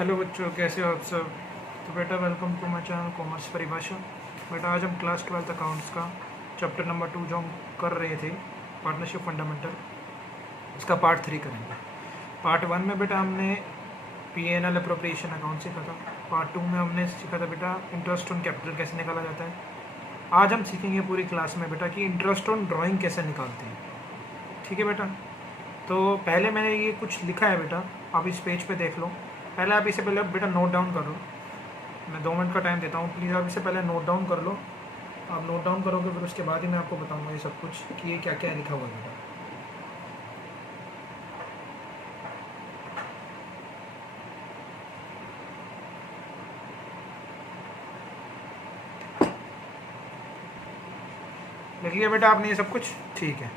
Hello बच्चों, कैसे हो आप सब। तो बेटा welcome to my channel commerce परिभाषा। बेटा आज हम क्लास 12 अकाउंट्स का चैप्टर नंबर 2 जो हम कर रहे थे, पार्टनरशिप फंडामेंटल, इसका पार्ट 3 करेंगे। पार्ट 1 में बेटा हमने P&L अप्रोप्रिएशन अकाउंट सीखा था। पार्ट 2 में हमने सीखा था बेटा इंटरेस्ट ऑन कैपिटल कैसे निकाला जाता है। आज हम सीखेंगे पूरी क्लास में बेटा कि इंटरेस्ट ऑन ड्राइंग कैसे निकालते हैं। ठीक है बेटा। तो पहले मैंने ये कुछ लिखा है बेटा, आप इस पेज पे देख लो। पहले आप इसे पहले बेटा नोट डाउन कर लो। मैं 2 मिनट का टाइम देता हूँ, प्लीज़ आप इसे पहले नोट डाउन कर लो। आप नोट डाउन करोगे फिर उसके बाद ही मैं आपको बताऊँगा ये सब कुछ कि ये क्या क्या लिखा हुआ है बेटा। लिख लिया बेटा आपने ये सब कुछ? ठीक है।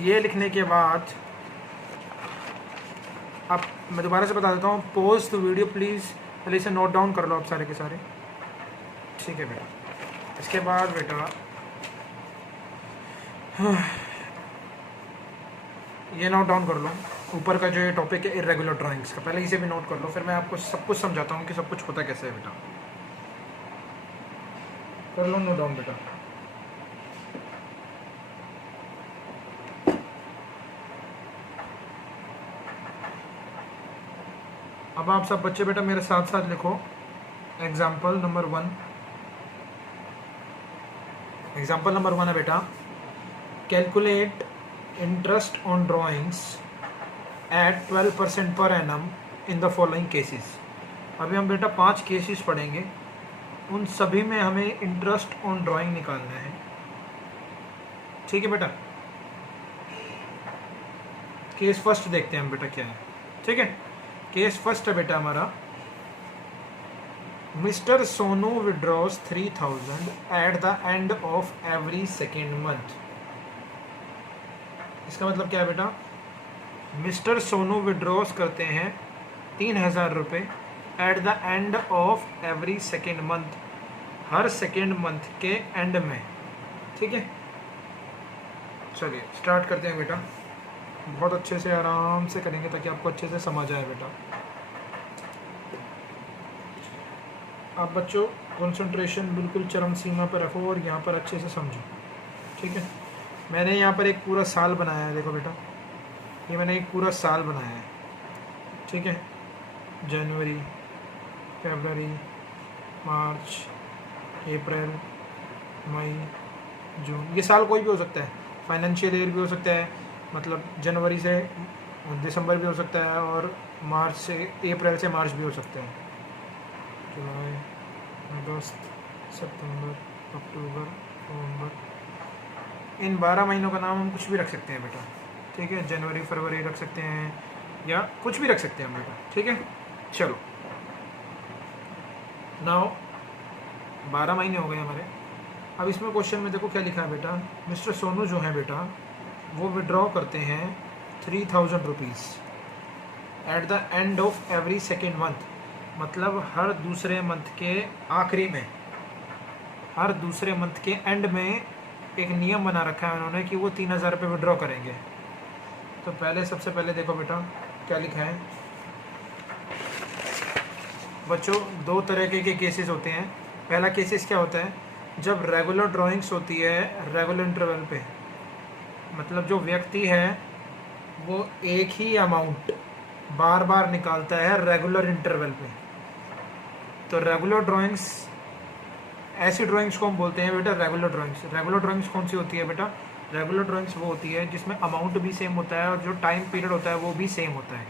ये लिखने के बाद आप, मैं दोबारा से बता देता हूँ, पॉज द वीडियो प्लीज़, पहले इसे नोट डाउन कर लो आप सारे के सारे। ठीक है बेटा। इसके बाद बेटा ये नोट डाउन कर लो, ऊपर का जो ये टॉपिक है इरेगुलर ड्राइंग्स का, पहले इसे भी नोट कर लो, फिर मैं आपको सब कुछ समझाता हूँ कि सब कुछ होता कैसे है बेटा। कर लो नोट डाउन बेटा। अब आप सब बच्चे बेटा मेरे साथ साथ लिखो एग्जाम्पल नंबर 1। एग्जाम्पल नंबर 1 है बेटा, calculate interest on drawings at 12% per annum in the following cases. अभी हम बेटा 5 केसेस पढ़ेंगे, उन सभी में हमें इंटरेस्ट ऑन ड्राइंग निकालना है। ठीक है बेटा। केस फर्स्ट देखते हैं हम बेटा क्या है। ठीक है। केस फर्स्ट है बेटा हमारा, mister Sonu withdraws 3000 eight the end of every second month. इसका मतलब क्या है बेटा, मिस्टर सोनू विड्रॉज करते हैं 3000 रुपये eight the end of every second month, her second month के एंड में। ठीक है। चलिए स्टार्ट करते हैं बेटा। बहुत अच्छे से आराम से करेंगे ताकि आपको अच्छे से समझ आए बेटा। आप बच्चों कंसंट्रेशन बिल्कुल चरम सीमा पर रखो और यहाँ पर अच्छे से समझो। ठीक है। मैंने यहाँ पर एक पूरा साल बनाया है, देखो बेटा, ये मैंने एक पूरा साल बनाया है। ठीक है। जनवरी, फरवरी, मार्च, अप्रैल, मई, जून, ये साल कोई भी हो सकता है। फाइनेंशियल ईयर भी हो सकता है, मतलब जनवरी से दिसंबर भी हो सकता है, और मार्च से, अप्रैल से मार्च भी हो सकता है। जुलाई, अगस्त, सितंबर, अक्टूबर, नवंबर, इन 12 महीनों का नाम हम कुछ भी रख सकते हैं बेटा। ठीक है। जनवरी, फरवरी रख सकते हैं या कुछ भी रख सकते हैं हम बेटा। ठीक है। चलो नाउ 12 महीने हो गए हमारे। अब इसमें क्वेश्चन में देखो क्या लिखा है बेटा, मिस्टर सोनू जो है बेटा वो विड्रॉ करते हैं 3000 rupees eight the end of every second month, मतलब हर दूसरे मंथ के आखिरी में, हर दूसरे मंथ के एंड में एक नियम बना रखा है उन्होंने कि वो 3000 रुपये विड्रॉ करेंगे। तो पहले सबसे पहले देखो बेटा क्या लिखा है बच्चों, 2 तरह के केसेस होते हैं। पहला केसेस क्या होता है, जब रेगुलर ड्राइंग्स होती है रेगुलर इंटरवल पे, मतलब जो व्यक्ति है वो एक ही अमाउंट बार बार निकालता है रेगुलर इंटरवल पे। तो रेगुलर ड्राइंग्स, ऐसी ड्राइंग्स को हम बोलते हैं बेटा रेगुलर ड्राइंग्स। रेगुलर ड्राइंग्स कौन सी होती है बेटा, रेगुलर ड्राइंग्स वो होती है जिसमें अमाउंट भी सेम होता है और जो टाइम पीरियड होता है वो भी सेम होता है।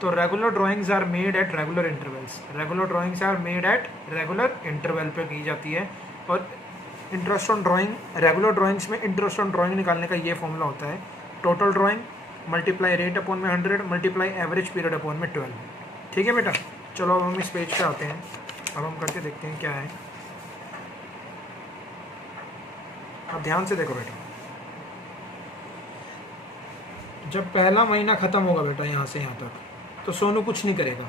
तो regular drawings are made at regular intervals. Regular drawings are made at regular interval पे की जाती है। और interest on drawing, regular drawings में इंटरेस्ट ऑन ड्राइंग निकालने का ये फॉर्मूला होता है, total drawing multiply rate upon में 100 मल्टीप्लाई एवरेज पीरियड अपॉन में 12। ठीक है बेटा। चलो अब हम इस पेज पे आते हैं, अब हम करके देखते हैं क्या है। अब ध्यान से देखो बेटा, जब पहला महीना ख़त्म होगा बेटा यहाँ से यहाँ तक तो सोनू कुछ नहीं करेगा,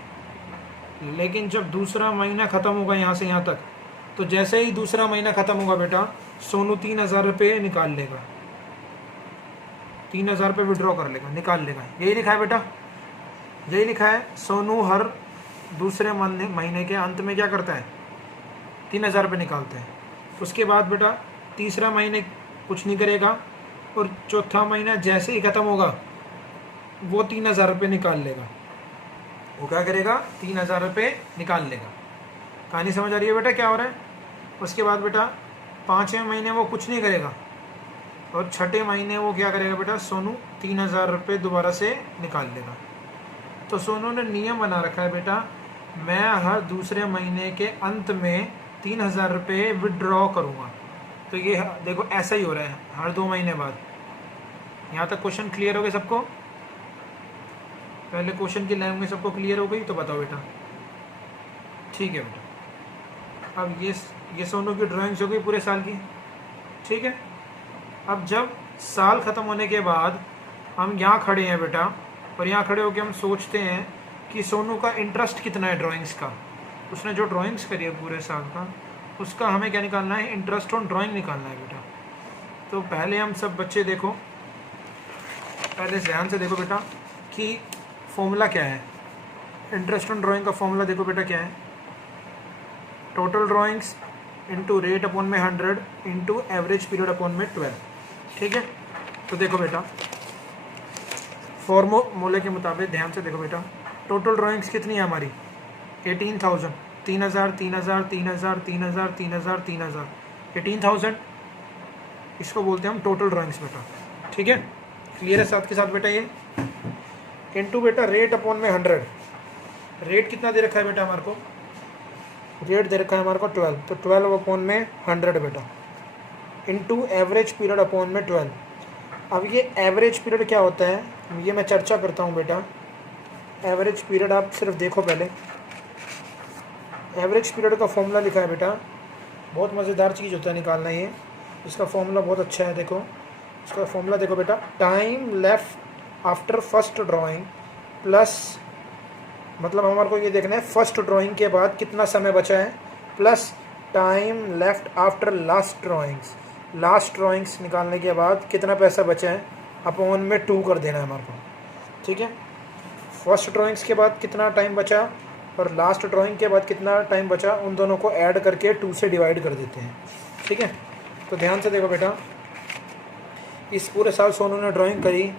लेकिन जब दूसरा महीना ख़त्म होगा यहाँ से यहाँ तक, तो जैसे ही दूसरा महीना ख़त्म होगा बेटा सोनू 3000 रुपये निकाल लेगा, 3000 रुपये विड्रॉ कर लेगा, निकाल लेगा। यही लिखा है बेटा, यही लिखा है। सोनू हर दूसरे महीने के अंत में क्या करता है, 3,000 रुपये निकालता है। उसके बाद बेटा तीसरा महीने कुछ नहीं करेगा और चौथा महीना जैसे ही ख़त्म होगा वो 3,000 रुपये निकाल लेगा। वो क्या करेगा, 3,000 रुपये निकाल लेगा। कहानी समझ आ रही है बेटा क्या हो रहा है। उसके बाद बेटा 5वें महीने वो कुछ नहीं करेगा और छठे महीने वो क्या करेगा बेटा, सोनू 3,000 रुपये दोबारा से निकाल लेगा। तो सोनू ने नियम बना रखा है बेटा, मैं हर दूसरे महीने के अंत में 3,000 रुपये विड्रॉ करूँगा। तो ये देखो ऐसा ही हो रहा है हर 2 महीने बाद। यहाँ तक क्वेश्चन क्लियर हो गए सबको? पहले क्वेश्चन की लैंग्वेज सबको क्लियर हो गई तो बताओ बेटा। ठीक है बेटा, अब ये सोनू की ड्राइंग्स हो गई पूरे साल की। ठीक है, अब जब साल ख़त्म होने के बाद हम यहाँ खड़े हैं बेटा और यहाँ खड़े होकर हम सोचते हैं कि सोनू का इंटरेस्ट कितना है ड्राइंग्स का। उसने जो ड्राइंग्स करी है पूरे साल का, उसका हमें क्या निकालना है, इंटरेस्ट ऑन ड्राइंग निकालना है बेटा। तो पहले हम सब बच्चे देखो, पहले ध्यान से देखो बेटा कि फॉर्मूला क्या है। इंटरेस्ट ऑन ड्राइंग का फॉर्मूला देखो बेटा क्या है, total drawings into rate upon में 100 इंटू एवरेज पीरियड अपॉन में 12। ठीक है, तो देखो बेटा फॉर्मूले के मुताबिक ध्यान से देखो बेटा, टोटल ड्राइंग्स कितनी है हमारी, 18,000, 3,000 3,000 3,000 3,000 3,000 3,000 18,000, इसको बोलते हैं हम टोटल ड्राइंग्स बेटा। ठीक है, क्लियर है साथ के साथ बेटा। ये इनटू बेटा रेट अपॉन में 100, रेट कितना दे रखा है बेटा हमारे को, रेट दे रखा है हमारे को 12, तो 12 अपॉन में 100 बेटा, इनटू एवरेज पीरियड अपॉन में 12। अब ये एवरेज पीरियड क्या होता है, ये मैं चर्चा करता हूँ बेटा। एवरेज पीरियड आप सिर्फ देखो पहले, एवरेज पीरियड का फॉर्मूला लिखा है बेटा, बहुत मज़ेदार चीज़ होता है निकालना ये। इसका फॉर्मूला बहुत अच्छा है, देखो इसका फॉर्मूला देखो बेटा, time left after first drawing plus, मतलब हमारे को ये देखना है फर्स्ट ड्राइंग के बाद कितना समय बचा है, plus time left after last drawings, last drawings निकालने के बाद कितना पैसा बचा है अपॉन में 2 कर देना है हमारे को। ठीक है, फर्स्ट ड्राइंग्स के बाद कितना टाइम बचा और लास्ट ड्राइंग के बाद कितना टाइम बचा, उन दोनों को ऐड करके 2 से डिवाइड कर देते हैं। ठीक है, तो ध्यान से देखो बेटा, इस पूरे साल सोनू ने ड्राइंग करी,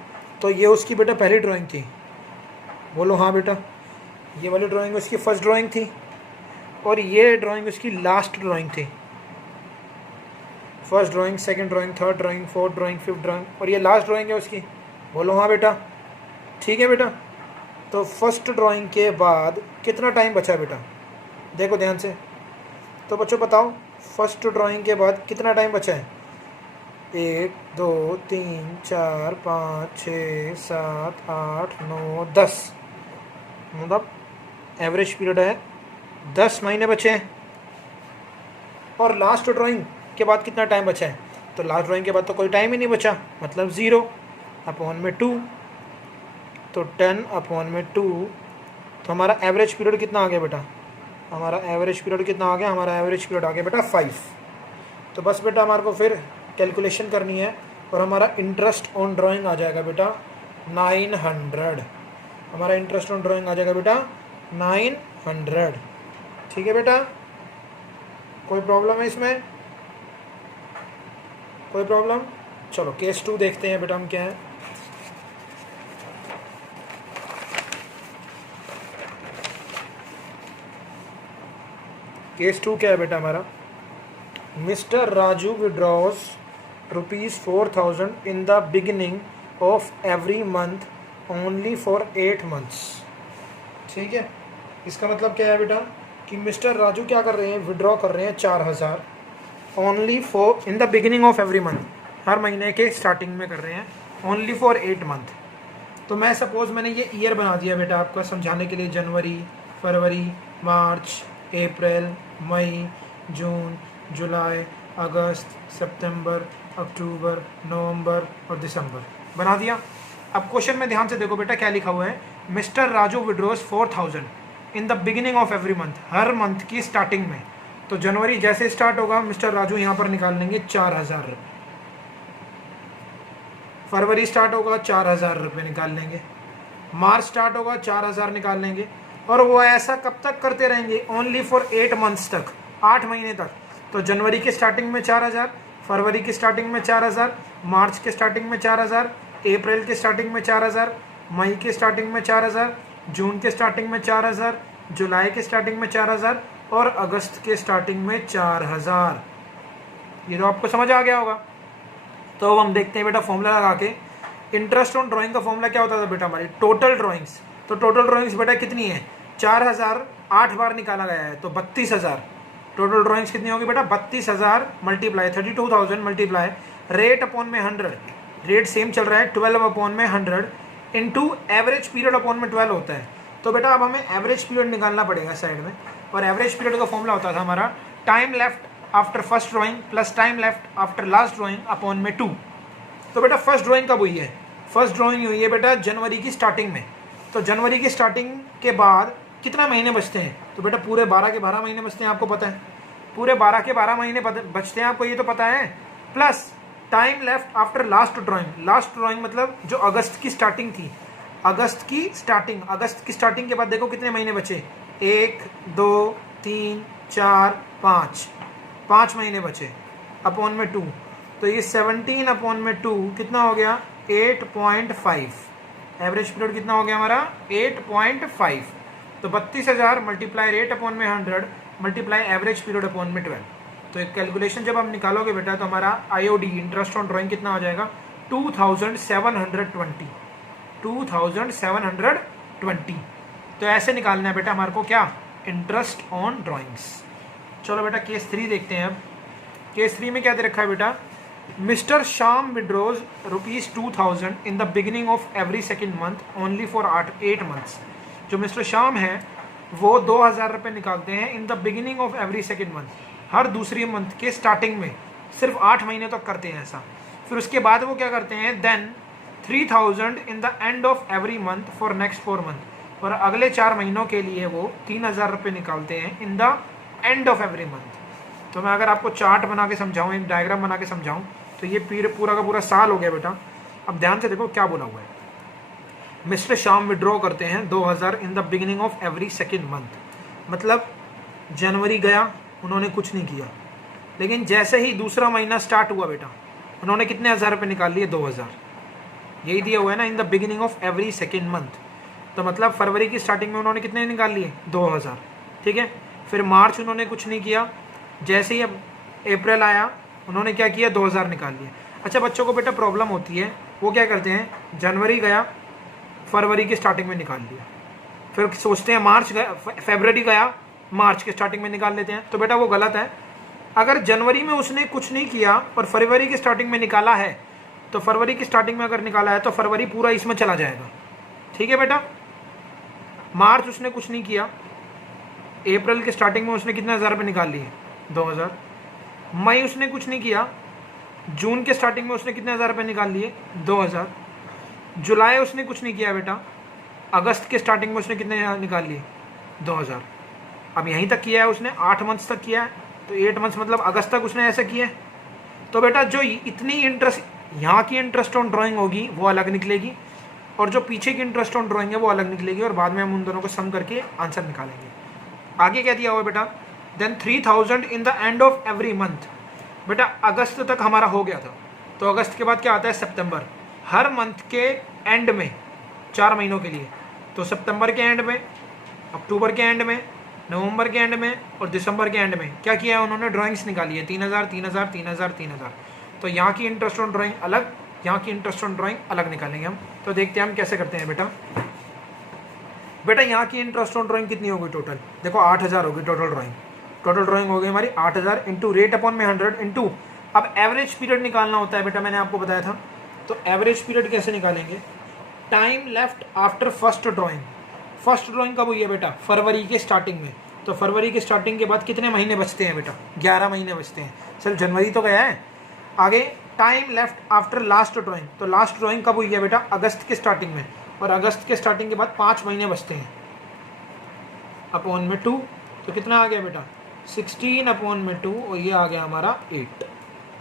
तो ये उसकी बेटा पहली ड्राइंग थी। बोलो हाँ बेटा, ये वाली ड्राइंग उसकी फर्स्ट ड्राइंग थी और ये ड्राइंग उसकी लास्ट ड्राइंग थी। First drawing, second drawing, third drawing, fourth drawing, fifth drawing, और ये लास्ट ड्राइंग है उसकी। बोलो हाँ बेटा, ठीक है बेटा। तो फर्स्ट ड्राइंग के बाद कितना टाइम बचा है बेटा, देखो ध्यान से। तो बच्चों बताओ, फर्स्ट ड्राइंग के बाद कितना टाइम बचा है, 1 2 3 4 5 6 7 8 9 10, मतलब एवरेज पीरियड है 10 महीने बचे हैं। और लास्ट ड्राइंग के बाद कितना टाइम बचा है, तो लास्ट ड्राइंग के बाद तो कोई टाइम ही नहीं बचा, मतलब 0 अपॉन में 2, तो 10 अपॉन में 2, तो हमारा एवरेज पीरियड कितना आ गया बेटा, हमारा एवरेज पीरियड कितना आ गया, हमारा एवरेज पीरियड आ गया बेटा 5। तो बस बेटा हमारे को फिर कैलकुलेशन करनी है और हमारा इंटरेस्ट ऑन ड्राइंग आ जाएगा बेटा 900, हमारा इंटरेस्ट ऑन ड्राइंग आ जाएगा बेटा 900। ठीक है बेटा, कोई प्रॉब्लम है इसमें, कोई प्रॉब्लम? चलो केस 2 देखते हैं बेटा हम क्या है। केस 2 क्या है बेटा हमारा, mister Raju withdraws ₹4,000 in the beginning of every month only for 8 months। ठीक है, इसका मतलब क्या है बेटा कि मिस्टर राजू क्या कर रहे हैं, विड्रॉ कर रहे हैं 4,000 only for in the beginning of every month, हर महीने के स्टार्टिंग में कर रहे हैं, ओनली फॉर 8 month। तो मैं सपोज मैंने ये ईयर बना दिया बेटा आपका समझाने के लिए, जनवरी, फरवरी, मार्च, अप्रैल, मई, जून, जुलाई, अगस्त, सितंबर, अक्टूबर, नवंबर और दिसंबर बना दिया। अब क्वेश्चन में ध्यान से देखो बेटा क्या लिखा हुआ है, mister Raju withdraws 4,000 in the beginning of every month, her month की स्टार्टिंग में। तो जनवरी जैसे स्टार्ट होगा मिस्टर राजू यहाँ पर निकाल लेंगे 4,000 रुपये, फरवरी स्टार्ट होगा 4,000 रुपये निकाल लेंगे, मार्च स्टार्ट होगा 4,000 निकाल लेंगे, और वो ऐसा कब तक करते रहेंगे, ओनली फॉर 8 मंथ्स तक, 8 महीने तक। तो जनवरी के स्टार्टिंग में 4000, फरवरी की स्टार्टिंग में 4000, मार्च के स्टार्टिंग में 4000, अप्रैल के स्टार्टिंग में 4000, मई के स्टार्टिंग में 4000, जून के स्टार्टिंग में 4000, जुलाई के स्टार्टिंग में 4000 और अगस्त के स्टार्टिंग में 4000। ये तो आपको समझ आ गया होगा। तो अब हम देखते हैं बेटा फॉर्मूला लगा के, इंटरेस्ट ऑन ड्राइंग का फॉर्मूला क्या होता था बेटा हमारी, टोटल ड्राइंग्स। तो टोटल ड्राइंग्स बेटा कितनी है, 4000 8 बार निकाला गया है तो 32000। टोटल ड्राइंग्स कितनी होगी बेटा, 32000 मल्टीप्लाई 32,000 मल्टीप्लाई रेट अपॉन में 100, रेट सेम चल रहा है 12 अपॉन में 100 इंटू एवरेज पीरियड अपॉन में 12 होता है। तो बेटा अब हमें एवरेज पीरियड निकालना पड़ेगा साइड में, और एवरेज पीरियड का फॉर्मूला होता था हमारा time left after first drawing plus time left after last drawing upon में 2। तो बेटा फर्स्ट ड्राइंग कब हुई है, फर्स्ट ड्राइंग हुई है बेटा जनवरी की स्टार्टिंग में। तो जनवरी की स्टार्टिंग के बाद कितना महीने बचते हैं, तो बेटा पूरे 12 के 12 महीने बचते हैं, आपको पता है पूरे 12 के 12 महीने बचते हैं, आपको ये तो पता है। Plus time left after last drawing, last drawing मतलब जो अगस्त की स्टार्टिंग थी, अगस्त की स्टार्टिंग के बाद देखो कितने महीने बचे, 1 2 3 4 5 महीने बचे अपॉन में 2। तो ये 17 अपॉन में 2 कितना हो गया, 8.5। एवरेज पीरियड कितना हो गया हमारा, 8.5। तो 32,000 मल्टीप्लाई रेट अपॉन में 100 मल्टीप्लाई एवरेज पीरियड अपॉन में 12। तो एक कैलकुलेशन जब आप निकालोगे बेटा तो हमारा IOD इंटरेस्ट ऑन ड्राइंग कितना हो जाएगा, 2720। 2720। तो ऐसे निकालना है बेटा हमारे को क्या, इंटरेस्ट ऑन ड्राइंग्स। चलो बेटा केस 3 देखते हैं। अब केस 3 में क्या दे रखा है बेटा, mister Shyam withdraws ₹2000 in the beginning of every second month only for 8 months. जो मिस्टर श्याम है वो 2000 रुपये निकालते हैं in the beginning of every second month, हर दूसरी मंथ के स्टार्टिंग में, सिर्फ 8 महीने तक करते हैं ऐसा। फिर उसके बाद वो क्या करते हैं, then 3000 in the end of every month for next 4 month, और अगले 4 महीनों के लिए वो 3000 रुपये निकालते हैं in the end of every month. तो मैं अगर आपको चार्ट बना के समझाऊँ, एक डायग्राम बना के समझाऊँ, तो ये पूरा का पूरा साल हो गया बेटा। अब ध्यान से देखो क्या बोला हुआ है, मिस्टर श्याम विड्रॉ करते हैं 2000 in the beginning of every second month, मतलब जनवरी गया उन्होंने कुछ नहीं किया, लेकिन जैसे ही दूसरा महीना स्टार्ट हुआ बेटा उन्होंने कितने हज़ार रुपये निकाल लिए, 2000। यही दिया हुआ है ना, इन the beginning of every second month. तो मतलब फरवरी की स्टार्टिंग में उन्होंने कितने निकाल लिए, 2000, ठीक है। फिर मार्च उन्होंने कुछ नहीं किया, जैसे ही अब अप्रैल आया उन्होंने क्या किया, 2000 निकाल लिए। अच्छा बच्चों को बेटा प्रॉब्लम होती है, वो क्या करते हैं, जनवरी गया फरवरी की स्टार्टिंग में निकाल लिया, फिर सोचते हैं मार्च गया, फरवरी गया मार्च के स्टार्टिंग में निकाल लेते हैं। तो बेटा वो गलत है। अगर जनवरी में उसने कुछ नहीं किया और फरवरी की स्टार्टिंग में निकाला है, तो फरवरी की स्टार्टिंग में अगर निकाला है तो फरवरी पूरा इसमें चला जाएगा, ठीक है बेटा। मार्च उसने कुछ नहीं किया, अप्रैल के स्टार्टिंग में उसने कितने हज़ार रुपये निकाल लिए, 2000। मई उसने कुछ नहीं किया, जून के स्टार्टिंग में उसने कितने हज़ार रुपये निकाल लिए, 2000। जुलाई उसने कुछ नहीं किया बेटा, अगस्त के स्टार्टिंग में उसने कितने निकाल लिए, 2000। अब यहीं तक किया है उसने, 8 मंथ्स तक किया है, तो 8 मंथ्स मतलब अगस्त तक उसने ऐसा किया है। तो बेटा जो इतनी इंटरेस्ट यहाँ की इंटरेस्ट ऑन ड्राइंग होगी वो अलग निकलेगी, और जो पीछे की इंटरेस्ट ऑन ड्राइंग है वो अलग निकलेगी, और बाद में हम उन दोनों को सम करके आंसर निकालेंगे। आगे क्या दिया हुआ बेटा, then 3000 in the end of every month. बेटा अगस्त तक हमारा हो गया था, तो अगस्त के बाद क्या आता है, सितंबर। हर मंथ के एंड में 4 महीनों के लिए, तो सितंबर के एंड में, अक्टूबर के एंड में, नवंबर के एंड में और दिसंबर के एंड में क्या किया है उन्होंने, ड्राइंग्स निकाली है 3000 3000 3000 3000। तो यहाँ की इंटरेस्ट ऑन ड्राइंग अलग, यहाँ की इंटरेस्ट ऑन ड्राइंग अलग निकालेंगे हम। तो देखते हैं हम कैसे करते हैं बेटा। बेटा यहाँ की इंटरेस्ट ऑन ड्राइंग कितनी होगी टोटल, देखो 8000 होगी टोटल ड्राइंग। टोटल ड्राइंग हो गई हमारी 8000 इंटू रेट अपॉन में 100 इंटू, अब एवरेज पीरियड निकालना होता है बेटा, मैंने आपको बताया था। तो एवरेज पीरियड कैसे निकालेंगे, time left after first drawing. First drawing कब हुई है बेटा, फरवरी के स्टार्टिंग में। तो फरवरी के स्टार्टिंग के बाद कितने महीने बचते हैं बेटा, 11 महीने बचते हैं। सिर्फ जनवरी तो गया है। आगे time left after last drawing, तो लास्ट ड्राइंग कब हुई है बेटा, अगस्त के स्टार्टिंग में, और अगस्त के स्टार्टिंग के बाद 5 महीने बचते हैं, अपॉन में 2। तो कितना आ गया बेटा, 16 अपॉन में 2, और ये आ गया हमारा 8।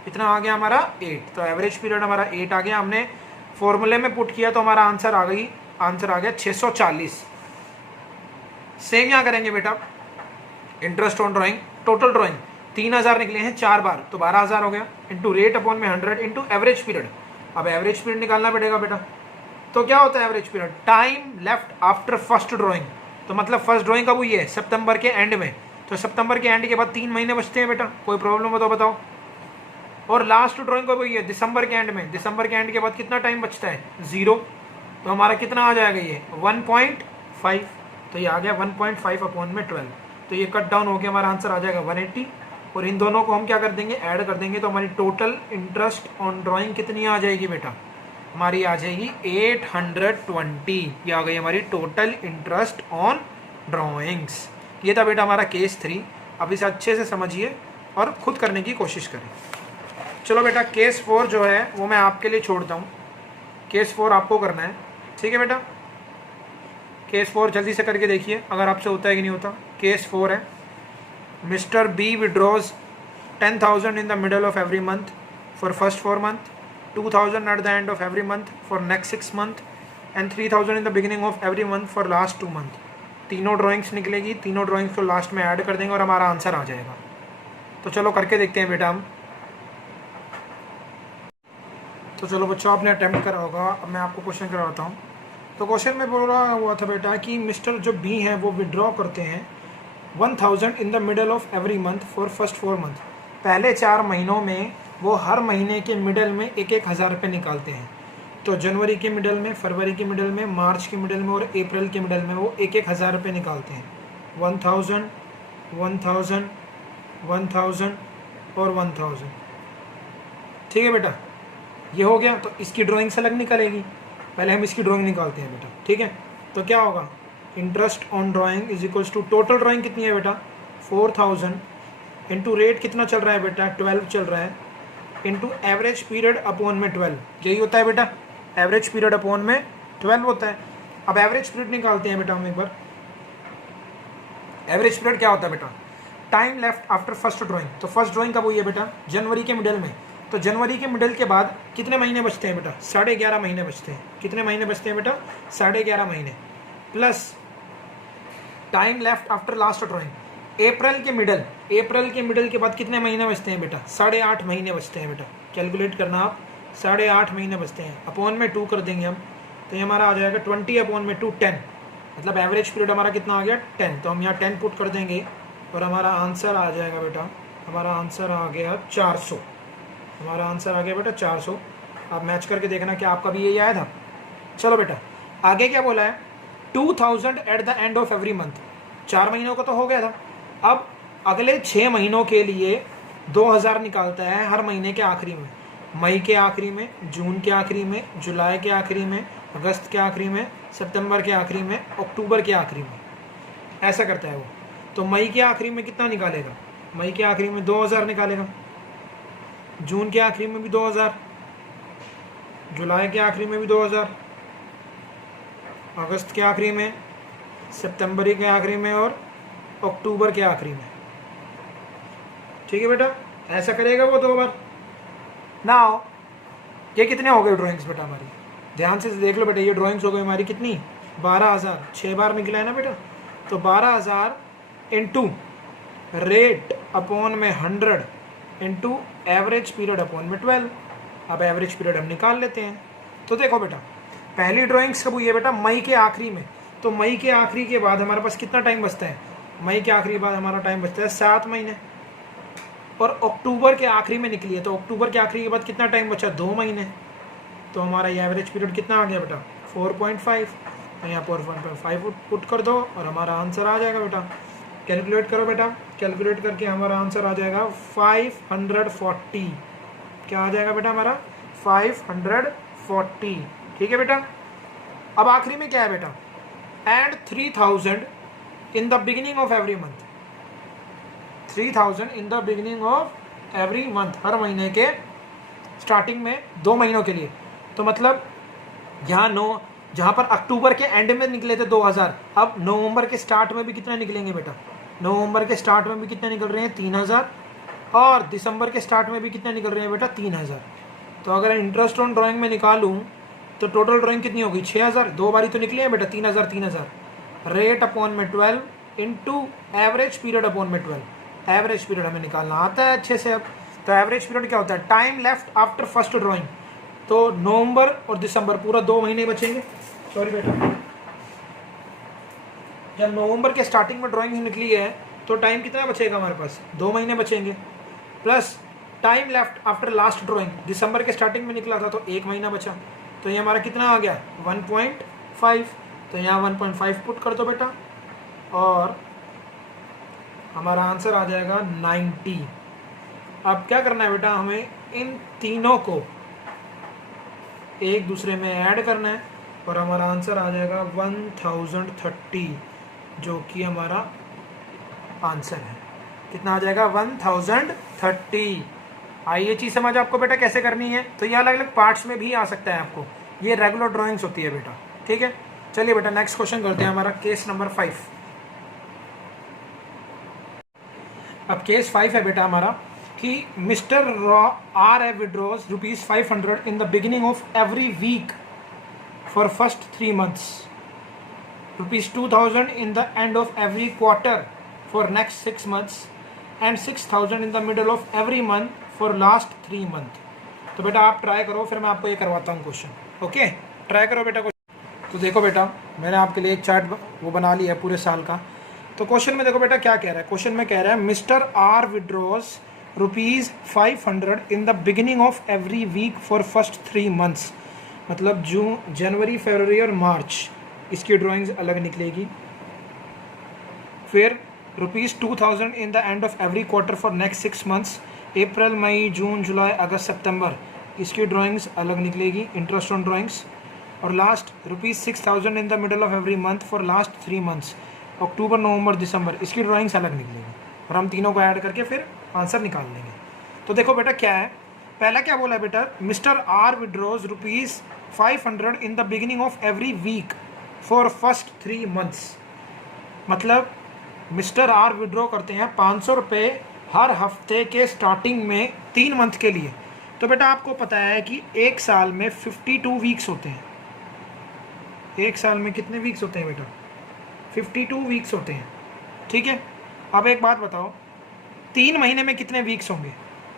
कितना आ गया हमारा, 8। तो एवरेज पीरियड हमारा 8 आ गया। हमने फॉर्मूले में पुट किया तो हमारा आंसर आ गया 640। सेम यहाँ करेंगे बेटा, interest on drawing, total drawing 3000 निकले हैं 4 बार, तो 12000 हो गया, इंटू रेट अपॉन में 100 इंटू एवरेज पीरियड। अब एवरेज पीरियड निकालना पड़ेगा बेटा। तो क्या होता है average period? Time left after first drawing. तो मतलब फर्स्ट ड्राइंग कब हुई है? सितंबर के एंड में। तो सितंबर के एंड के बाद 3 महीने बचते हैं बेटा, कोई प्रॉब्लम हो तो बताओ। और लास्ट ड्राइंग कब हुई है? दिसंबर के एंड में। दिसंबर के एंड के बाद कितना टाइम बचता है? 0। तो हमारा कितना आ जाएगा ये? 1.5। तो ये आ गया 1.5 अपॉन में 12। तो ये कट डाउन होकर हमारा आंसर आ जाएगा 180। और इन दोनों को हम क्या कर देंगे? ऐड कर देंगे। तो हमारी टोटल इंटरेस्ट ऑन ड्राइंग कितनी आ जाएगी बेटा? हमारी आ जाएगी 820। ये आ गई हमारी टोटल इंटरेस्ट ऑन ड्राइंग्स। ये था बेटा हमारा केस 3। अब इसे अच्छे से समझिए और खुद करने की कोशिश करें। चलो बेटा केस 4 जो है वो मैं आपके लिए छोड़ता हूँ। केस 4 आपको करना है, ठीक है बेटा। केस 4 जल्दी से करके देखिए अगर आपसे होता है कि नहीं होता। केस 4 है, Mister B withdraws 10,000 in the middle of every month for first 4 month, 2,000 at the end of every month for next 6 month and 3,000 in the beginning of every month for last 2 month. तीनों drawings निकलेगी, तीनों drawings को last में add कर देंगे और हमारा answer आ जाएगा। तो चलो करके देखते हैं बेटा हम। तो चलो बच्चों आपने अटेम्प्ट करा होगा, अब मैं आपको क्वेश्चन करवाता हूँ। तो क्वेश्चन में बोल रहा हुआ था बेटा कि मिस्टर जो बी हैं वो विड्रॉ करते हैं 1,000 इन the middle of every month for first 4 month. पहले 4 महीनों में वो हर महीने के मिडल में 1,000 रुपये निकालते हैं। तो जनवरी के मिडल में, फरवरी के मिडल में, मार्च के मिडल में और अप्रैल के मिडल में वो 1,000 रुपये निकालते हैं। 1,000, 1,000, 1,000 और 1,000। ठीक है बेटा, ये हो गया। तो इसकी ड्राइंग से अलग निकलेगी, पहले हम इसकी ड्राइंग निकालते हैं बेटा, ठीक है। तो क्या होगा? Interest on drawing is equals to total drawing कितनी है बेटा? 4,000 इंटू रेट कितना चल रहा है बेटा? 12 चल रहा है, इंटू एवरेज पीरियड अपॉन में 12। यही होता है बेटा, एवरेज पीरियड अपॉन में 12 होता है। अब एवरेज पीरियड निकालते हैं बेटा हम एक बार। एवरेज पीरियड क्या होता है बेटा? Time left after first drawing. तो फर्स्ट ड्राइंग कब हुई है बेटा? जनवरी के मिडल में। तो जनवरी के मिडल के बाद कितने महीने बचते हैं बेटा? 11.5 महीने बचते हैं। कितने महीने बचते हैं बेटा? 11.5 महीने। Plus time left after last drawing, अप्रैल के मिडल। अप्रैल के मिडल के बाद कितने महीने बचते हैं बेटा? 8.5 महीने बचते हैं बेटा। कैलकुलेट करना आप, 8.5 महीने बचते हैं। अपॉन में 2 कर देंगे हम, तो ये हमारा आ जाएगा 20 अपॉन में 2 10। मतलब एवरेज पीरियड हमारा कितना आ गया? 10। तो हम यहाँ 10 पुट कर देंगे और हमारा आंसर आ जाएगा बेटा, हमारा आंसर आ गया 400। हमारा आंसर आ गया बेटा 400। आप मैच करके देखना कि आपका भी यही आया था। चलो बेटा आगे क्या बोला है? 2,000 at the end of every month. 4 महीनों का तो हो गया था। अब अगले 6 महीनों के लिए 2,000 निकालता है हर महीने के आखिरी में। मई के आखिरी में, जून के आखिरी में, जुलाई के आखिरी में, अगस्त के आखिरी में, सितंबर के आखिरी में, अक्टूबर के आखिरी में। ऐसा करता है वो। तो मई के आखिरी में कितना निकालेगा? मई के आखिरी में 2,000 निकालेगा, जून के आखिरी में भी 2,000, जुलाई के आखिरी में भी 2,000, अगस्त के आखिरी में, सितंबर के आखिरी में और अक्टूबर के आखिरी में। ठीक है बेटा, ऐसा करेगा वो 2 बार। नाउ ये कितने हो गए ड्राइंग्स बेटा हमारी? ध्यान से देख लो बेटा, ये ड्राइंग्स हो गई हमारी कितनी? 12,000। 6 बार निकला है ना बेटा। तो 12,000 इंटू रेट अपॉन में 100 इंटू एवरेज पीरियड अपॉन में 12। अब एवरेज पीरियड हम निकाल लेते हैं। तो देखो बेटा, पहली ड्राइंग्स कब हुई है बेटा? मई के आखिरी में। तो मई के आखिरी के बाद हमारे पास कितना टाइम बचता है? मई के आखिरी के बाद हमारा टाइम बचता है 7 महीने। और अक्टूबर के आखिरी में निकली है, तो अक्टूबर के आखिरी के बाद कितना टाइम बचा? 2 महीने। तो हमारा ये एवरेज पीरियड कितना आ गया बेटा? 4.5। तो यहाँ 4.5 पुट कर दो और हमारा आंसर आ जाएगा बेटा। कैलकुलेट करो बेटा, कैलकुलेट करके हमारा आंसर आ जाएगा 540। क्या आ जाएगा बेटा हमारा? 540। ठीक है बेटा। अब आखिरी में क्या है बेटा? And 3,000 in the beginning of every month. 3,000 in the beginning of every month, हर महीने के स्टार्टिंग में 2 महीनों के लिए। तो मतलब यहाँ जहाँ पर अक्टूबर के एंड में निकले थे 2,000, अब नवंबर के स्टार्ट में भी कितना निकलेंगे बेटा? नवंबर के स्टार्ट में भी कितने निकल रहे हैं? 3,000। और दिसंबर के स्टार्ट में भी कितने निकल रहे हैं बेटा? 3,000। तो अगर इंटरेस्ट ऑन ड्राइंग में निकालूं तो टोटल ड्राइंग कितनी होगी? 6,000। 2 बारी तो निकली है बेटा, 3,000 3,000। रेट अपॉन में 12 इंटू एवरेज पीरियड अपॉन में 12। एवरेज पीरियड हमें निकालना आता है अच्छे से। अब तो एवरेज पीरियड क्या होता है, time left after first drawing. तो नवंबर और दिसंबर पूरा 2 महीने बचेंगे। सॉरी बेटा, जब नवंबर के स्टार्टिंग में ड्राइंग निकली है तो टाइम कितना बचेगा हमारे पास, 2 महीने बचेंगे। Plus time left after last drawing, दिसंबर के स्टार्टिंग में निकला था तो 1 महीना बचा। तो ये हमारा कितना आ गया 1.5। तो यहाँ 1.5 पुट कर दो बेटा और हमारा आंसर आ जाएगा 90। अब क्या करना है बेटा, हमें इन तीनों को एक दूसरे में ऐड करना है और हमारा आंसर आ जाएगा 1030, जो कि हमारा आंसर है। कितना आ जाएगा 1030। आइए चीज़ समझ आपको बेटा कैसे करनी है। तो ये अलग अलग पार्ट्स में भी आ सकता है आपको, ये रेगुलर ड्राइंग्स होती है बेटा, ठीक है। चलिए बेटा नेक्स्ट क्वेश्चन करते हैं, हमारा केस नंबर 5। अब केस 5 है बेटा हमारा कि Mister R A withdraws ₹500 in the beginning of every week for first 3 months, ₹2000 in the end of every quarter for next 6 months and 6000 in the middle of every month for last 3 months। तो बेटा आप try करो, फिर मैं आपको ये करवाता हूँ क्वेश्चन। ओके, ट्राई करो बेटा। तो देखो बेटा मैंने आपके लिए एक चार्ट वो बना लिया है पूरे साल का। तो क्वेश्चन में देखो बेटा क्या कह रहा है, क्वेश्चन में कह रहा है Mister R withdraws ₹500 in the beginning of every week for first 3 months, मतलब जून, जनवरी, फरवरी और मार्च, इसकी ड्राइंग्स अलग निकलेगी। फिर ₹2000 in the end of every quarter for next 6 months, अप्रैल, मई, जून, जुलाई, अगस्त, सितंबर, इसकी ड्राइंग्स अलग निकलेगी, इंटरेस्ट ऑन ड्राइंग्स। और last ₹6000 in the middle of every month for last 3 months, अक्टूबर, नवंबर, दिसंबर, इसकी ड्राइंग्स अलग निकलेगी और हम तीनों को ऐड करके फिर आंसर निकाल लेंगे। तो देखो बेटा क्या है, पहला क्या बोला है बेटा, Mister R withdraws ₹500 in the beginning of every week for first 3 months, मतलब मिस्टर आर विड्रॉ करते हैं 500 रुपये हर हफ्ते के स्टार्टिंग में 3 मंथ के लिए। तो बेटा आपको पता है कि एक साल में 52 वीक्स होते हैं। एक साल में कितने वीक्स होते हैं बेटा, 52 वीक्स होते हैं, ठीक है। अब एक बात बताओ, 3 महीने में कितने वीक्स होंगे,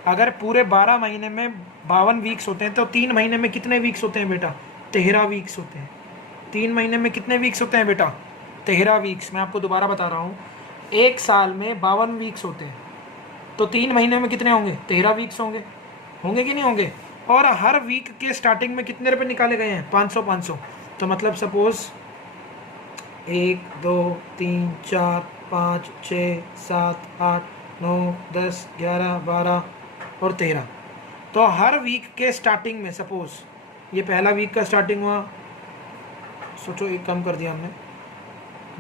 अगर पूरे 12 महीने में 52 वीक्स होते हैं तो 3 महीने में कितने वीक्स होते हैं बेटा, 13 वीक्स होते हैं। 3 महीने में कितने वीक्स होते हैं बेटा, 13 वीक्स। मैं आपको दोबारा बता रहा हूँ, एक साल में 52 वीक्स होते हैं तो 3 महीने में कितने होंगे, 13 वीक्स होंगे। होंगे कि नहीं होंगे। और हर वीक के स्टार्टिंग में कितने रुपए निकाले गए हैं, 500। तो मतलब सपोज 1 2 3 4 5 6 7 8 9 10 11 12 और 13। तो हर वीक के स्टार्टिंग में सपोज ये पहला वीक का स्टार्टिंग हुआ, सोचो एक कम कर दिया हमने,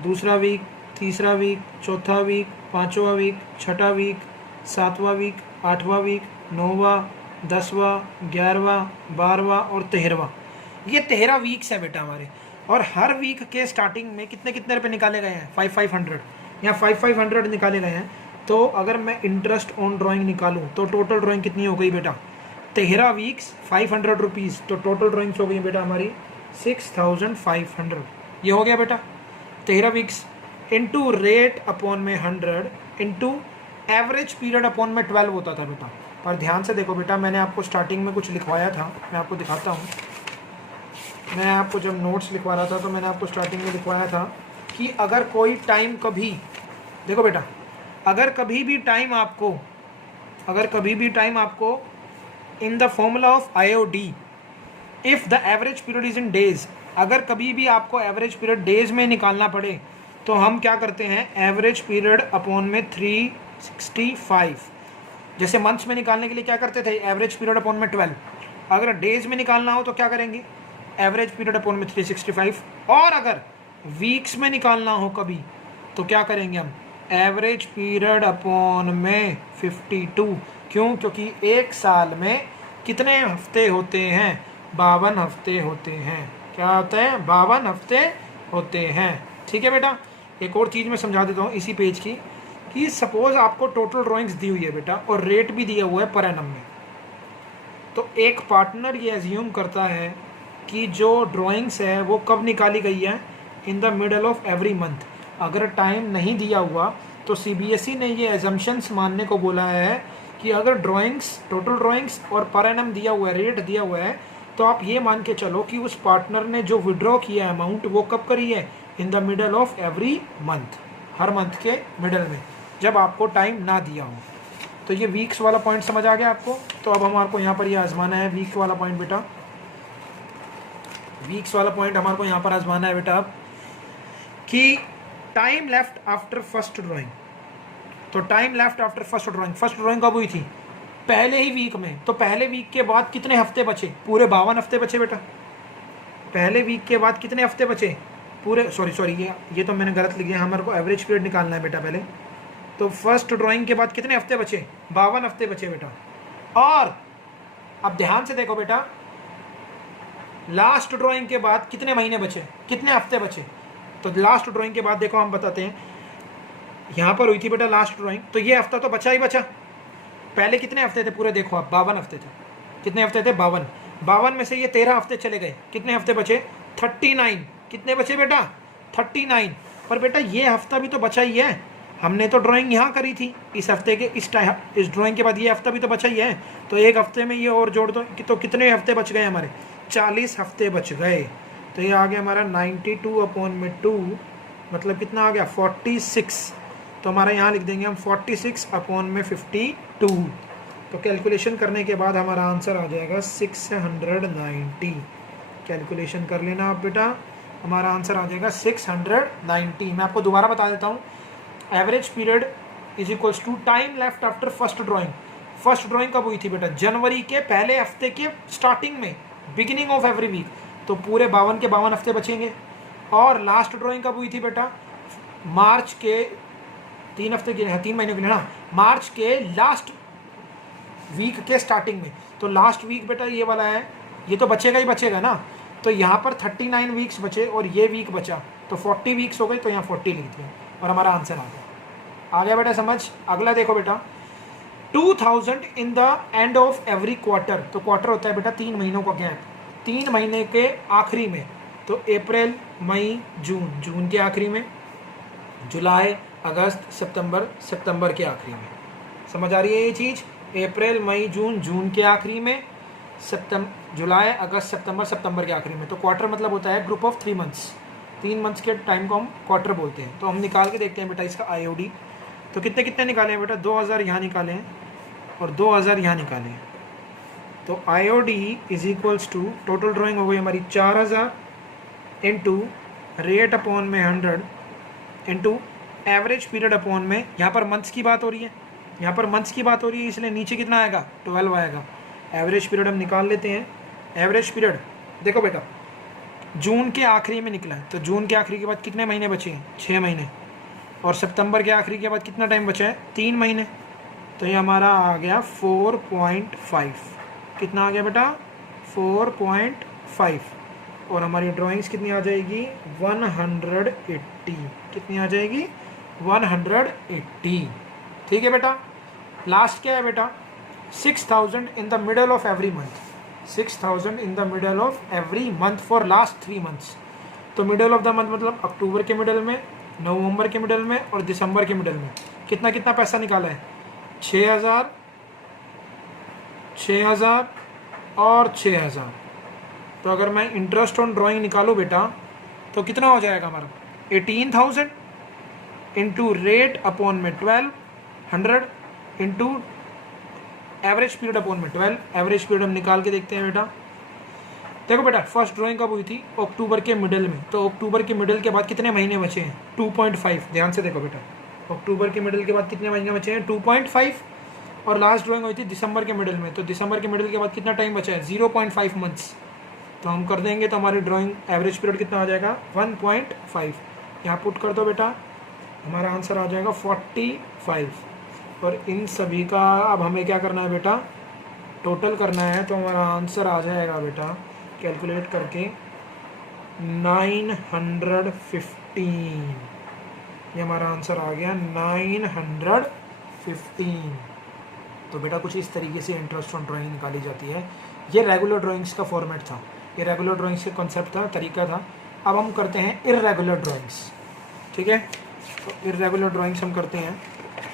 दूसरा वीक, तीसरा वीक, चौथा वीक, 5वां वीक, छठा वीक, 7वां वीक, 8वां वीक, 9वां, 10वां, 11वां, 12वां और 13वां। ये 13 वीक्स है बेटा हमारे। और हर वीक के स्टार्टिंग में कितने कितने रुपए निकाले गए हैं, 500। यहाँ 500 निकाले गए हैं। तो अगर मैं इंटरेस्ट ऑन ड्राइंग निकालूँ तो टोटल ड्राइंग कितनी हो गई बेटा, 13 वीक्स 500 रुपीज़, तो टोटल ड्राइंग्स हो गई बेटा हमारी 6500। ये हो गया बेटा 13 वीक्स इंटू रेट अपॉन में 100 इंटू एवरेज पीरियड अपॉन में 12 होता था बेटा। पर ध्यान से देखो बेटा, मैंने आपको स्टार्टिंग में कुछ लिखवाया था, मैं आपको दिखाता हूँ। मैं आपको जब नोट्स लिखवा रहा था तो मैंने आपको स्टार्टिंग में लिखवाया था कि अगर कोई टाइम कभी, देखो बेटा, अगर कभी भी टाइम आपको in the formula of IOD if the average period is in days, अगर कभी भी आपको एवरेज पीरियड डेज में निकालना पड़े तो हम क्या करते हैं, एवरेज पीरियड अपॉन में 365। जैसे मंथ्स में निकालने के लिए क्या करते थे, एवरेज पीरियड अपॉन में 12। अगर डेज में निकालना हो तो क्या करेंगे, एवरेज पीरियड अपॉन में 365। और अगर वीक्स में निकालना हो कभी तो क्या करेंगे हम, एवरेज पीरियड अपॉन में 52। क्यों, क्योंकि एक साल में कितने हफ्ते होते हैं, 52 हफ्ते होते हैं। क्या होता है, 52 हफ्ते होते हैं, ठीक है बेटा। एक और चीज़ मैं समझा देता हूँ इसी पेज की, कि सपोज आपको टोटल ड्राइंग्स दी हुई है बेटा और रेट भी दिया हुआ है पर एनम में। तो एक पार्टनर ये एज्यूम करता है कि जो ड्राइंग्स है वो कब निकाली गई है, इन the middle of every month. अगर टाइम नहीं दिया हुआ तो सीबीएसई ने ये एजम्पशंस मानने को बोला है कि अगर ड्राइंग्स, टोटल ड्राइंग्स और पर एनम दिया हुआ है, रेट दिया हुआ है, तो आप ये मान के चलो कि उस पार्टनर ने जो विड्रॉ किया अमाउंट वो कब करी है, इन the middle of every month, her month के मिडल में, जब आपको टाइम ना दिया हो। तो ये वीक्स वाला पॉइंट समझ आ गया आपको। तो अब हमारे को यहाँ पर ये आजमाना है वीक वाला पॉइंट बेटा, वीक्स वाला पॉइंट हमारे को यहाँ पर आजमाना है बेटा अब कि time left after first drawing. तो time left after first drawing कब हुई थी, पहले ही वीक में। तो पहले वीक के बाद कितने हफ्ते बचे, पूरे 52 हफ्ते बचे बेटा। पहले वीक के बाद कितने हफ्ते बचे, पूरे, सॉरी ये तो मैंने गलत लिख दिया, हमारे को एवरेज पीरियड निकालना है बेटा पहले। तो फर्स्ट ड्राइंग के बाद कितने हफ्ते बचे, 52 हफ्ते बचे बेटा। और अब ध्यान से देखो बेटा, लास्ट ड्राइंग के बाद कितने महीने बचे, कितने हफ्ते बचे। तो लास्ट ड्राइंग के बाद देखो हम बताते हैं, यहाँ पर हुई थी बेटा लास्ट ड्राइंग, तो ये हफ्ता तो बचा ही बचा। पहले कितने हफ्ते थे पूरे, देखो आप 52 हफ्ते थे। कितने हफ्ते थे, 52 में से ये 13 हफ्ते चले गए, कितने हफ्ते बचे, 39। कितने बचे बेटा, 39। पर बेटा ये हफ्ता भी तो बचा ही है, हमने तो ड्राइंग यहाँ करी थी इस हफ्ते के, इस ड्राइंग के बाद ये हफ्ता भी तो बचा ही है। तो एक हफ्ते में ये और जोड़ दो तो कितने हफ्ते बच गए हमारे, 40 हफ्ते बच गए। तो ये आ गया हमारा 92/2, मतलब कितना आ गया, 46। तो हमारा यहाँ लिख देंगे हम 46/52। तो कैलकुलेशन करने के बाद हमारा आंसर आ जाएगा 690। कैलकुलेशन कर लेना आप बेटा, हमारा आंसर आ जाएगा 690। मैं आपको दोबारा बता देता हूँ, average period is equals to time left after first drawing. First drawing कब हुई थी बेटा, जनवरी के पहले हफ्ते के स्टार्टिंग में, बिगिनिंग ऑफ एवरी वीक। तो पूरे 52 के 52 हफ्ते बचेंगे। और लास्ट ड्राइंग कब हुई थी बेटा, मार्च के 3 हफ्ते के, 3 महीने के लिए ना, मार्च के लास्ट वीक के स्टार्टिंग में। तो लास्ट वीक बेटा ये वाला है, ये तो बचेगा ही बचेगा ना। तो यहाँ पर 39 वीक्स बचे और ये वीक बचा, तो 40 वीक्स हो गए। तो यहाँ 40 लिख दिया और हमारा आंसर आ गया बेटा समझ। अगला देखो बेटा, 2000 in the end of every quarter. तो क्वार्टर होता है बेटा 3 महीनों का गैप, 3 महीने के आखिरी में। तो अप्रैल, मई, जून के आखिरी में, जुलाई, अगस्त, सितंबर के आखिरी में। समझ आ रही है ये चीज़, अप्रैल, मई, जून के आखिरी में, जुलाई, अगस्त, सितंबर के आखिरी में। तो क्वार्टर मतलब होता है ग्रुप ऑफ 3 मंथ्स, 3 मंथ्स के टाइम को हम क्वार्टर बोलते हैं। तो हम निकाल के देखते हैं बेटा इसका आईओडी। तो कितने कितने निकाले हैं बेटा, 2000 यहाँ निकाले हैं और 2000 यहाँ निकाले हैं। तो IOD is equals to, total drawing हो गई हमारी 4000 इंटू रेट अपॉन में 100 इंटू एवरेज पीरियड अपॉन में, यहाँ पर मंथ्स की बात हो रही है, यहाँ पर मंथ्स की बात हो रही है, इसलिए नीचे कितना आएगा, 12 आएगा। एवरेज पीरियड हम निकाल लेते हैं। एवरेज पीरियड देखो बेटा, जून के आखिरी में निकला है, तो जून के आखिरी के बाद कितने महीने बचे हैं, 6 महीने। और सितंबर के आखिरी के बाद कितना टाइम बचा है, 3 महीने। तो ये हमारा आ गया 4.5। कितना आ गया बेटा, 4.5। और हमारी ड्राइंग्स कितनी आ जाएगी, 180। कितनी आ जाएगी, 180। ठीक है बेटा। लास्ट क्या है बेटा, 6000 इन the middle of every month. 6000 in the middle of every month for last 3 months. तो मिडल ऑफ द मंथ मतलब अक्टूबर के मिडल में, नवंबर के मिडल में और दिसंबर के मिडल में कितना कितना पैसा निकाला है, 6000, 6000 और 6000। तो अगर मैं इंटरेस्ट ऑन ड्राइंग निकालूँ बेटा तो कितना हो जाएगा हमारा, 18000 इंटू रेट अपॉन में 12, 100 इंटू एवरेज पीरियड अपॉन में 12। एवरेज पीरियड हम निकाल के देखते हैं बेटा। देखो बेटा, फर्स्ट ड्राइंग कब हुई थी, अक्टूबर के मिडिल में। तो अक्टूबर के मिडिल के बाद कितने महीने बचे हैं, 2.5। ध्यान से देखो बेटा, अक्टूबर के मिडिल के बाद कितने महीने बचे हैं, 2.5। और लास्ट ड्राइंग हुई थी दिसंबर के मिडिल में, तो दिसंबर के मिडिल के बाद कितना टाइम बचा है, 0.5 मंथ्स। तो हम कर देंगे तो हमारी ड्राइंग एवरेज पीरियड कितना आ जाएगा, 1.5। यहाँ पुट कर दो बेटा, हमारा आंसर आ जाएगा 45। और इन सभी का अब हमें क्या करना है बेटा, टोटल करना है। तो हमारा आंसर आ जाएगा बेटा कैलकुलेट करके 915। ये हमारा आंसर आ गया 915। तो बेटा कुछ इस तरीके से इंटरेस्ट ऑन ड्राइंग निकाली जाती है। ये रेगुलर ड्राइंग्स का फॉर्मेट था, ये रेगुलर ड्राइंग्स का कॉन्सेप्ट था, तरीका था। अब हम करते हैं इर्रेगुलर ड्राइंग्स। ठीक है, तो इरेगुलर ड्राइंग्स हम करते हैं।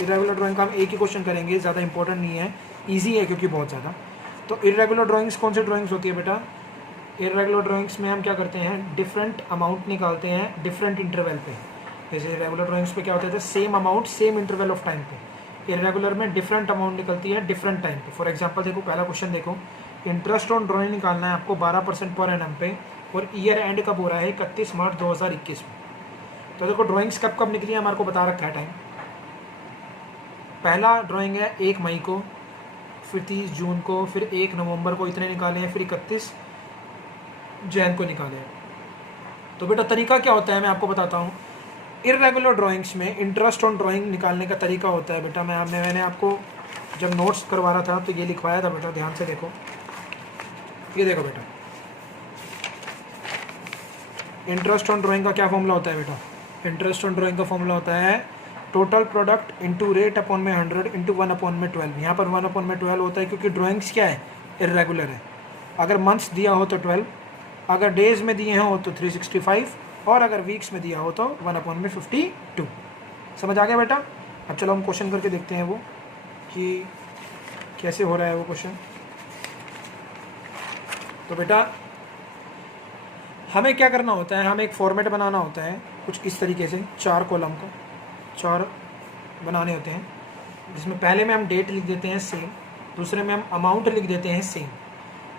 इरेगुलर ड्राइंग का हम एक ही क्वेश्चन करेंगे, ज़्यादा इंपॉर्टेंट नहीं है, ईजी है क्योंकि बहुत ज़्यादा। तो इरेगुलर ड्राइंग्स कौन सी ड्राइंग्स होती है बेटा? इरेगुलर ड्राइंग्स में हम क्या करते हैं, डिफरेंट अमाउंट निकालते हैं डिफरेंट इंटरवल पे। जैसे रेगुलर ड्राइंग्स पे क्या होता है, same amount same interval of time पे। इरेगुलर में डिफरेंट अमाउंट निकलती है डिफरेंट टाइम पे। फॉर एग्जांपल देखो, पहला क्वेश्चन देखो, इंटरेस्ट ऑन ड्राइंग निकालना है आपको 12% पर एनम पे, और ईयर एंड कब हो रहा है, 31 मार्च 2021 में। तो देखो ड्राइंग्स कब कब निकली है, हमारे को बता रखा है टाइम। पहला ड्राइंग है 1 मई को, फिर 30 जून को, फिर 1 नवंबर को, इतने निकाले हैं, फिर 31 जैन को निकाले हैं। तो बेटा तरीका क्या होता है मैं आपको बताता हूँ। इरेगुलर ड्राइंग्स में इंटरेस्ट ऑन ड्राइंग निकालने का तरीका होता है बेटा, मैंने आपको जब नोट्स करवा रहा था तो ये लिखवाया था बेटा, ध्यान से देखो। ये देखो बेटा, इंटरेस्ट ऑन ड्राइंग का क्या फॉर्मूला होता है बेटा? इंटरेस्ट ऑन ड्राइंग का फॉर्मूला होता है total product into rate upon में 100 इंटू 1/12। यहाँ पर 1/12 होता है क्योंकि ड्राइंग्स क्या है, इरेगुलर है। अगर मंथ्स दिया हो तो 12, अगर डेज में दिए हो तो 365, और अगर वीक्स में दिया हो तो 1/52। समझ आ गया बेटा? अब चलो हम क्वेश्चन करके देखते हैं वो कि कैसे हो रहा है वो क्वेश्चन। तो बेटा हमें क्या करना होता है, हमें एक फॉर्मेट बनाना होता है कुछ इस तरीके से, 4 कॉलम को 4 बनाने होते हैं, जिसमें पहले में हम डेट लिख देते हैं सेम, दूसरे में हम अमाउंट लिख देते हैं सेम,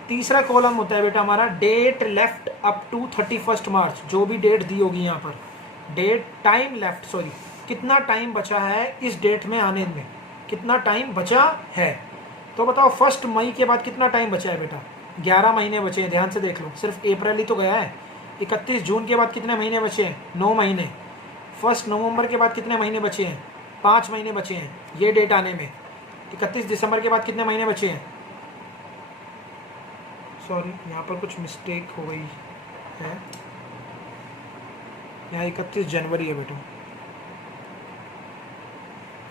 तीसरा कॉलम होता है बेटा हमारा डेट लेफ्ट अप टू 31 मार्च, जो भी डेट दी होगी यहाँ पर, डेट टाइम लेफ्ट, सॉरी कितना टाइम बचा है इस डेट में आने में, कितना टाइम बचा है। तो बताओ 1 मई के बाद कितना टाइम बचा है बेटा? 11 महीने बचे हैं, ध्यान से देख लो, सिर्फ अप्रैल ही तो गया है। 31 जून के बाद कितने महीने बचे हैं? 9 महीने। 1 नवंबर के बाद कितने महीने बचे हैं? 5 महीने बचे हैं ये डेट आने में। 31 दिसंबर के बाद कितने महीने बचे हैं? सॉरी यहाँ पर कुछ मिस्टेक हो गई है, यहाँ 31 जनवरी है बेटा,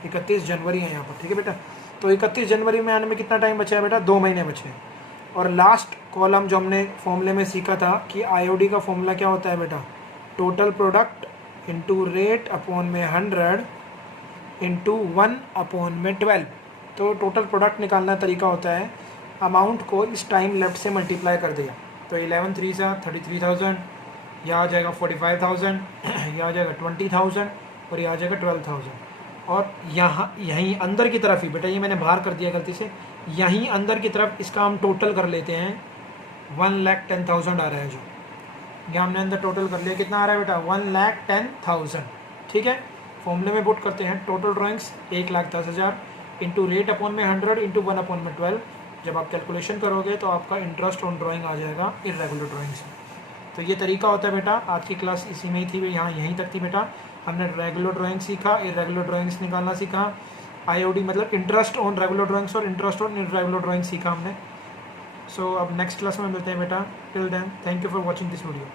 31 जनवरी है यहाँ पर, ठीक है बेटा। तो 31 जनवरी में आने में कितना टाइम बचा है बेटा? 2 महीने बचे हैं। और लास्ट कॉलम जो हमने फॉर्मूले में सीखा था कि आईओडी का फॉर्मूला क्या होता है बेटा? Total product into rate upon में 100 इंटू 1/12। तो टोटल प्रोडक्ट निकालना तरीका होता है, अमाउंट को इस टाइम लेफ्ट से मल्टीप्लाई कर दिया, तो 11 3 33,000, यह आ जाएगा 45,000, यह आ जाएगा 20,000, और यह आ जाएगा 12,000। और यहाँ यहीं अंदर की तरफ ही बेटा, ये मैंने बाहर कर दिया गलती से, यहीं अंदर की तरफ इसका हम टोटल कर लेते हैं, 1,10,000 आ रहा है, जो यहाँ हमने अंदर टोटल कर लिया, कितना आ रहा है बेटा? 1,10,000, ठीक है। फॉर्मूले में पुट करते हैं, total drawings 1,10,000 into rate upon में 100 इंटू 1/12। जब आप कैलकुलेशन करोगे तो आपका इंटरेस्ट ऑन ड्राइंग आ जाएगा इरेगुलर ड्राइंग्स में। तो ये तरीका होता है बेटा। आज की क्लास इसी में ही थी, यहाँ यहीं तक थी बेटा। हमने रेगुलर ड्राइंग सीखा, इरेगुलर ड्राइंग्स निकालना सीखा, आईओडी मतलब इंटरेस्ट ऑन रेगुलर ड्राइंग्स और इंटरेस्ट ऑन इरेगुलर ड्राइंग सीखा हमने। सो अब नेक्स्ट क्लास में मिलते हैं बेटा। Till then thank you for watching this video.